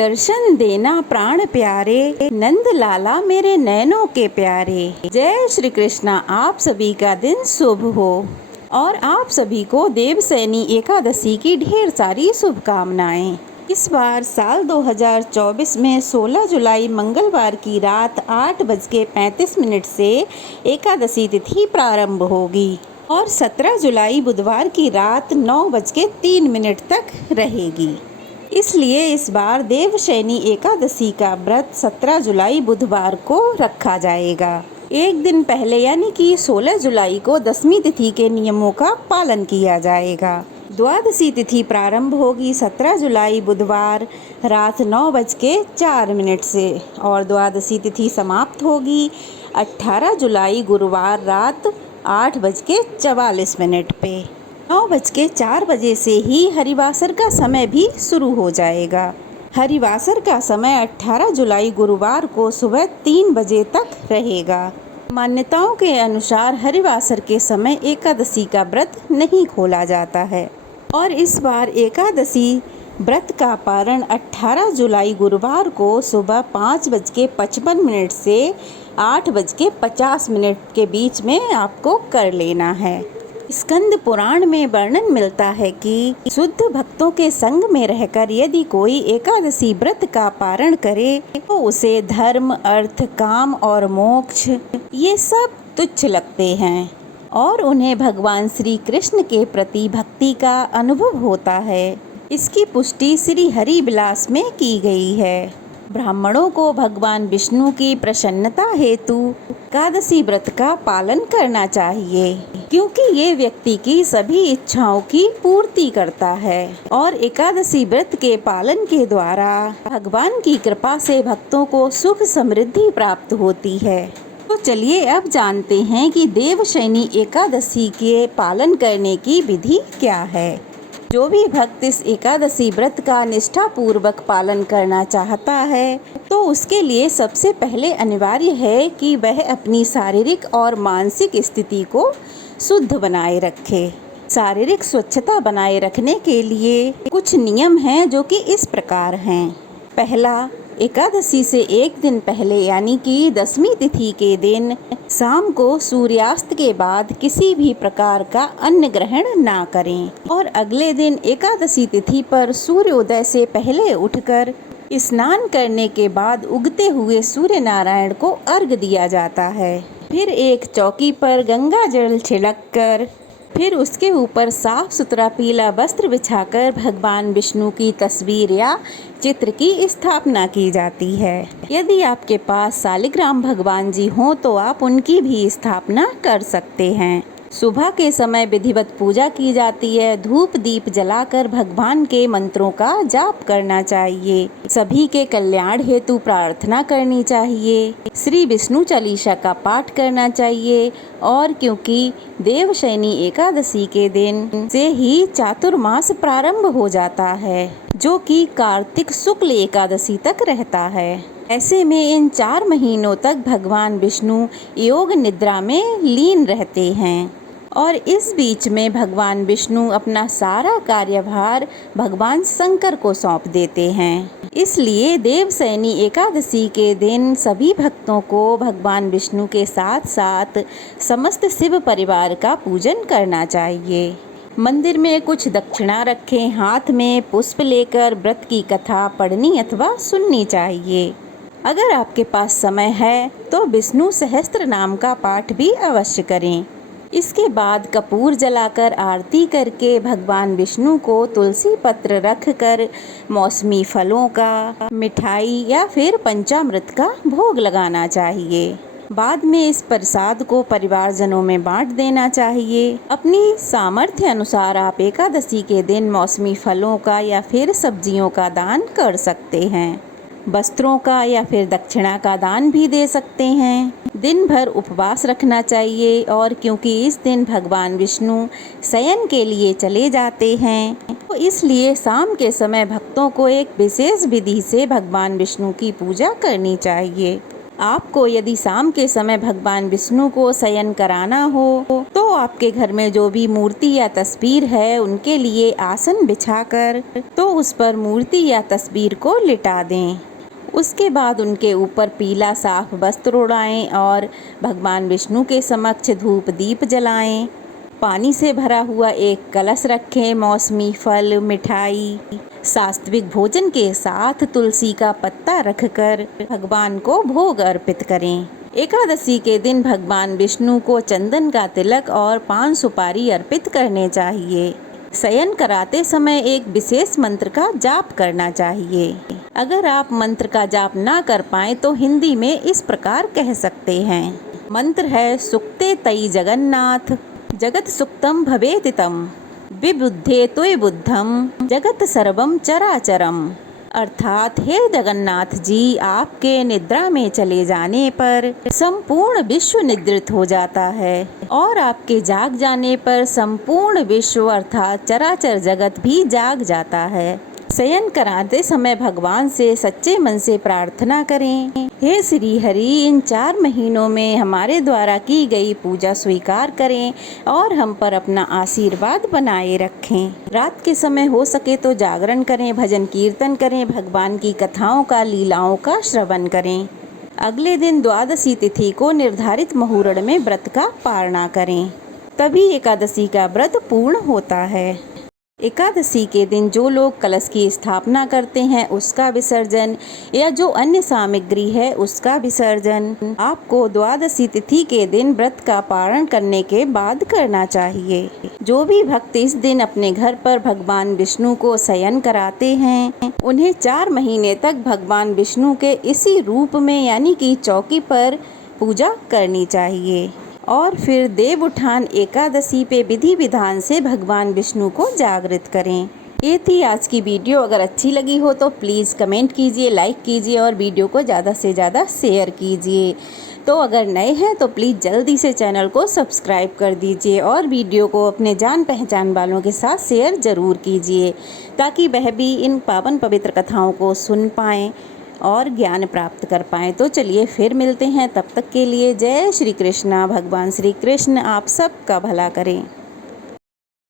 दर्शन देना प्राण प्यारे, नंद लाला मेरे नैनों के प्यारे। जय श्री कृष्णा। आप सभी का दिन शुभ हो और आप सभी को देवसैनी एकादशी की ढेर सारी शुभकामनाएं। इस बार साल 2024 में 16 जुलाई मंगलवार की रात 8:35 से एकादशी तिथि प्रारंभ होगी और 17 जुलाई बुधवार की रात 9:03 तक रहेगी। इसलिए इस बार देवशैनी एकादशी का व्रत 17 जुलाई बुधवार को रखा जाएगा। एक दिन पहले यानी कि 16 जुलाई को दशमी तिथि के नियमों का पालन किया जाएगा। द्वादशी तिथि प्रारंभ होगी 17 जुलाई बुधवार रात 9:04 से और द्वादशी तिथि समाप्त होगी 18 जुलाई गुरुवार रात 8:44 पे। 9:04 से ही हरिवासर का समय भी शुरू हो जाएगा। हरिवासर का समय 18 जुलाई गुरुवार को सुबह 3 बजे तक रहेगा। मान्यताओं के अनुसार हरिवासर के समय एकादशी का व्रत नहीं खोला जाता है और इस बार एकादशी व्रत का पारण 18 जुलाई गुरुवार को सुबह 5:55 से 8:50 के बीच में आपको कर लेना है। स्कंद पुराण में वर्णन मिलता है कि शुद्ध भक्तों के संग में रहकर यदि कोई एकादशी व्रत का पारण करे तो उसे धर्म, अर्थ, काम और मोक्ष ये सब तुच्छ लगते हैं और उन्हें भगवान श्री कृष्ण के प्रति भक्ति का अनुभव होता है। इसकी पुष्टि श्री हरि विलास में की गई है। ब्राह्मणों को भगवान विष्णु की प्रसन्नता हेतु एकादशी व्रत का पालन करना चाहिए क्योंकि ये व्यक्ति की सभी इच्छाओं की पूर्ति करता है और एकादशी व्रत के पालन के द्वारा भगवान की कृपा से भक्तों को सुख समृद्धि प्राप्त होती है। तो चलिए अब जानते हैं कि देवशैनी एकादशी के पालन करने की विधि क्या है। जो भी भक्त इस एकादशी व्रत का निष्ठा पूर्वक पालन करना चाहता है तो उसके लिए सबसे पहले अनिवार्य है कि वह अपनी शारीरिक और मानसिक स्थिति को शुद्ध बनाए रखे। शारीरिक स्वच्छता बनाए रखने के लिए कुछ नियम हैं जो कि इस प्रकार हैं। पहला, एकादशी से एक दिन पहले यानी कि दशमी तिथि के दिन शाम को सूर्यास्त के बाद किसी भी प्रकार का अन्न ग्रहण ना करें और अगले दिन एकादशी तिथि पर सूर्योदय से पहले उठकर स्नान करने के बाद उगते हुए सूर्य नारायण को अर्घ दिया जाता है। फिर एक चौकी पर गंगा जल छिड़ककर फिर उसके ऊपर साफ सुथरा पीला वस्त्र बिछाकर भगवान विष्णु की तस्वीर या चित्र की स्थापना की जाती है। यदि आपके पास शालिग्राम भगवान जी हों तो आप उनकी भी स्थापना कर सकते हैं। सुबह के समय विधिवत पूजा की जाती है। धूप दीप जलाकर भगवान के मंत्रों का जाप करना चाहिए। सभी के कल्याण हेतु प्रार्थना करनी चाहिए। श्री विष्णु चालीसा का पाठ करना चाहिए और क्योंकि देवशैनी एकादशी के दिन से ही चातुर्मास प्रारंभ हो जाता है जो कि कार्तिक शुक्ल एकादशी तक रहता है। ऐसे में इन 4 महीनों तक भगवान विष्णु योग निद्रा में लीन रहते हैं और इस बीच में भगवान विष्णु अपना सारा कार्यभार भगवान शंकर को सौंप देते हैं। इसलिए देवशैनी एकादशी के दिन सभी भक्तों को भगवान विष्णु के साथ साथ समस्त शिव परिवार का पूजन करना चाहिए। मंदिर में कुछ दक्षिणा रखें। हाथ में पुष्प लेकर व्रत की कथा पढ़नी अथवा सुननी चाहिए। अगर आपके पास समय है तो विष्णु सहस्त्र नाम का पाठ भी अवश्य करें। इसके बाद कपूर जलाकर आरती करके भगवान विष्णु को तुलसी पत्र रखकर मौसमी फलों का, मिठाई या फिर पंचामृत का भोग लगाना चाहिए। बाद में इस प्रसाद को परिवारजनों में बांट देना चाहिए। अपनी सामर्थ्य अनुसार आप एकादशी के दिन मौसमी फलों का या फिर सब्जियों का दान कर सकते हैं। वस्त्रों का या फिर दक्षिणा का दान भी दे सकते हैं। दिन भर उपवास रखना चाहिए और क्योंकि इस दिन भगवान विष्णु शयन के लिए चले जाते हैं तो इसलिए शाम के समय भक्तों को एक विशेष विधि से भगवान विष्णु की पूजा करनी चाहिए। आपको यदि शाम के समय भगवान विष्णु को शयन कराना हो तो आपके घर में जो भी मूर्ति या तस्वीर है उनके लिए आसन बिछाकर तो उस पर मूर्ति या तस्वीर को लिटा दें। उसके बाद उनके ऊपर पीला साफ वस्त्र उड़ाएं और भगवान विष्णु के समक्ष धूप दीप जलाएं। पानी से भरा हुआ एक कलश रखें, मौसमी फल, मिठाई, सात्विक भोजन के साथ तुलसी का पत्ता रखकर भगवान को भोग अर्पित करें। एकादशी के दिन भगवान विष्णु को चंदन का तिलक और पान सुपारी अर्पित करने चाहिए। शयन कराते समय एक विशेष मंत्र का जाप करना चाहिए। अगर आप मंत्र का जाप ना कर पाएं तो हिंदी में इस प्रकार कह सकते हैं। मंत्र है सुक्ते तई जगन्नाथ जगत सुक्तम भवेतितम विबुद्धे तुय बुद्धम जगत सर्वम चराचरम। अर्थात हे जगन्नाथ जी, आपके निद्रा में चले जाने पर संपूर्ण विश्व निद्रित हो जाता है और आपके जाग जाने पर संपूर्ण विश्व अर्थात चराचर जगत भी जाग जाता है। शयन कराते समय भगवान से सच्चे मन से प्रार्थना करें, हे श्री हरि, इन 4 महीनों में हमारे द्वारा की गई पूजा स्वीकार करें और हम पर अपना आशीर्वाद बनाए रखें। रात के समय हो सके तो जागरण करें, भजन कीर्तन करें, भगवान की कथाओं का, लीलाओं का श्रवण करें। अगले दिन द्वादशी तिथि को निर्धारित मुहूर्त में व्रत का पारणा करें, तभी एकादशी का व्रत पूर्ण होता है। एकादशी के दिन जो लोग कलश की स्थापना करते हैं उसका विसर्जन या जो अन्य सामग्री है उसका विसर्जन आपको द्वादशी तिथि के दिन व्रत का पारण करने के बाद करना चाहिए। जो भी भक्त इस दिन अपने घर पर भगवान विष्णु को शयन कराते हैं उन्हें 4 महीने तक भगवान विष्णु के इसी रूप में यानी कि चौकी पर पूजा करनी चाहिए और फिर देव उठान एकादशी पे विधि विधान से भगवान विष्णु को जागृत करें। ये थी आज की वीडियो। अगर अच्छी लगी हो तो प्लीज़ कमेंट कीजिए, लाइक कीजिए और वीडियो को ज़्यादा से ज़्यादा शेयर कीजिए। तो अगर नए हैं तो प्लीज़ जल्दी से चैनल को सब्सक्राइब कर दीजिए और वीडियो को अपने जान पहचान वालों के साथ शेयर ज़रूर कीजिए ताकि वह भी इन पावन पवित्र कथाओं को सुन पाएँ और ज्ञान प्राप्त कर पाएँ। तो चलिए फिर मिलते हैं, तब तक के लिए जय श्री कृष्णा। भगवान श्री कृष्ण आप सबका भला करें।